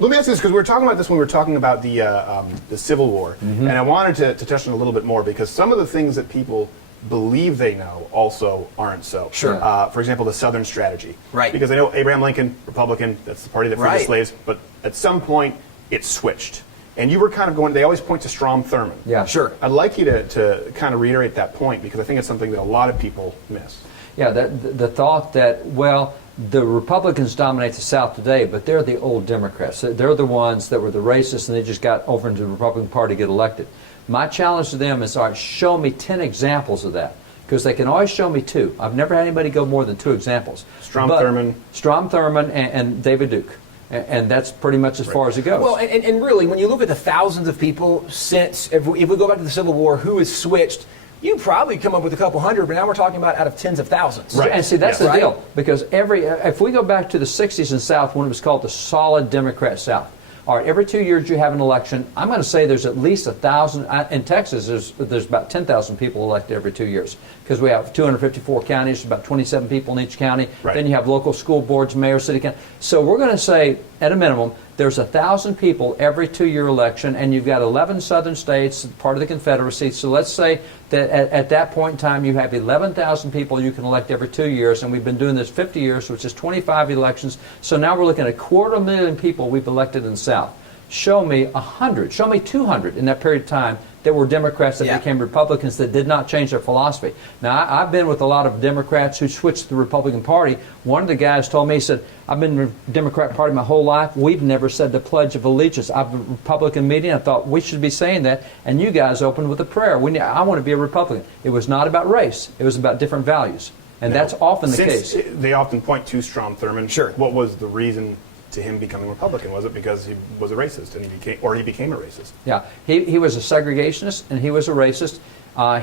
Let me ask you this, because we were talking about this when we were talking about the Civil War, and I wanted to touch on it a little bit more, because some of the things that people believe they know also aren't so. Sure. For example, the Southern strategy. Right. Because I know Abraham Lincoln, Republican, that's the party that freed the slaves, but at some point it switched. And you were kind of going, they always point to Strom Thurmond. Yeah, sure. I'd like you to kind of reiterate that point, because I think it's something that a lot of people miss. Yeah, the thought that, well, the Republicans dominate the South today, but they're the old Democrats. They're the ones that were the racists, and they just got over into the Republican Party to get elected. My challenge to them is, all right, show me 10 examples of that, because they can always show me 2. I've never had anybody go more than 2 examples. Strom Thurmond and David Duke. And that's pretty much as far as it goes. Well, and really, when you look at the thousands of people since, if we go back to the Civil War, who has switched, you probably come up with a couple hundred, but now we're talking about out of tens of thousands. Right. And see, that's the deal. Because if we go back to the 60s in the South, when it was called the solid Democrat South, all right, every 2 years you have an election. I'm going to say there's at least 1,000. In Texas, there's about 10,000 people elected every 2 years, because we have 254 counties, about 27 people in each county. Right. Then you have local school boards, mayor, city council. So we're going to say, at a minimum, there's 1,000 people every 2-year election, and you've got 11 southern states, part of the Confederacy. So let's say that at that point in time you have 11,000 people you can elect every 2 years, and we've been doing this 50 years, which is 25 elections. So now we're looking at 250,000 people we've elected in the South. Show me 100, show me 200 in that period of time that were Democrats that became Republicans that did not change their philosophy. Now, I've been with a lot of Democrats who switched to the Republican Party. One of the guys told me, he said, I've been in the Democrat Party my whole life. We've never said the Pledge of Allegiance. I've been at a Republican meeting. I thought we should be saying that. And you guys opened with a prayer. I want to be a Republican. It was not about race. It was about different values. And that's often the case. They often point to Strom Thurmond. Sure. What was the reason to him becoming Republican? Was it because he was a racist and he became a racist? Yeah, he was a segregationist and he was a racist.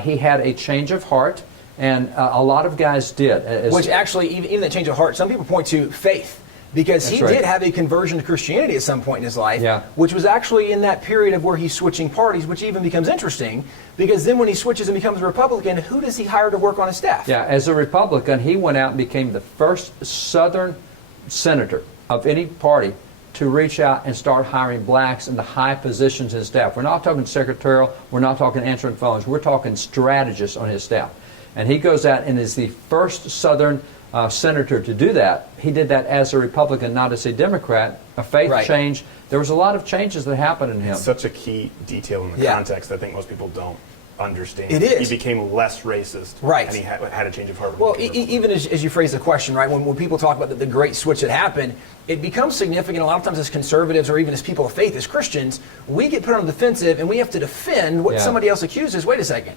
He had a change of heart, and a lot of guys did. Which actually, even that change of heart, some people point to faith, because he did have a conversion to Christianity at some point in his life, which was actually in that period of where he's switching parties, which even becomes interesting, because then when he switches and becomes a Republican, who does he hire to work on his staff? Yeah, as a Republican, he went out and became the first Southern senator of any party to reach out and start hiring blacks into high positions in staff. We're not talking secretarial, we're not talking answering phones, we're talking strategists on his staff. And he goes out and is the first Southern senator to do that. He did that as a Republican, not as a Democrat. A faith change. There was a lot of changes that happened in him. It's such a key detail in the context that I think most people don't understand. It is. He became less racist, and he had a change of heart. Well, even as you phrase the question, right, when people talk about the great switch that happened, it becomes significant a lot of times as conservatives or even as people of faith, as Christians, we get put on the defensive and we have to defend what somebody else accuses. Wait a second.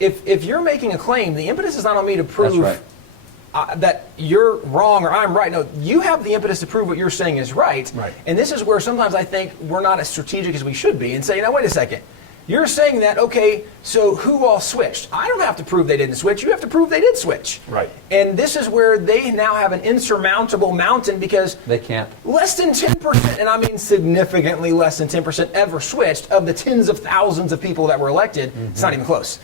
If you're making a claim, the impetus is not on me to prove that you're wrong or I'm right. No, you have the impetus to prove what you're saying is right. And this is where sometimes I think we're not as strategic as we should be and say, now, wait a second. You're saying that, okay, so who all switched? I don't have to prove they didn't switch. You have to prove they did switch. And this is where they now have an insurmountable mountain, because they can't. Less than 10%, and I mean significantly less than 10% ever switched of the tens of thousands of people that were elected. It's not even close.